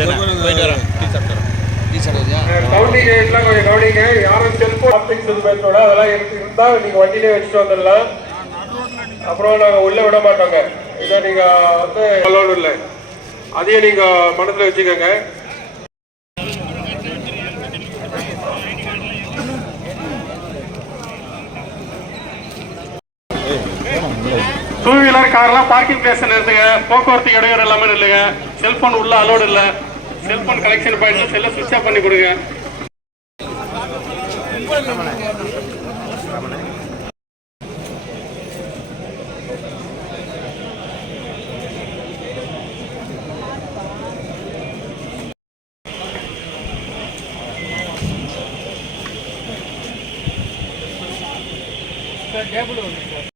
சரி போயிட்டு வரேன். கவுண்டிங் எல்லாம் கொஞ்சம் கவுண்டிங்க யாரும் செல்போன் ஆப்டிக்ஸ் பேசோட அதெல்லாம் இருக்கு இருந்தா நீங்க வண்டியிலே வச்சுட்டு வந்துடலாம். அப்புறம் நாங்க உள்ள விட மாட்டோங்க. இதை நீங்க வந்து அலோடு இல்லை. அதையும் நீங்க மனசுல வச்சுக்கோங்க. டூ வீலர் கார்லாம் பார்க்கிங் பிளேஸ் நிறுத்துங்க. போக்குவரத்து இடையூறு எல்லாமே இல்லைங்க செல்போன் உள்ள அலோடு இல்லை. செல்போன் கலெக்ஷன் பாயிண்ட் செல்ல சுவிட்ச் ஆஃப் பண்ணி கொடுங்க. Sir table cable sir.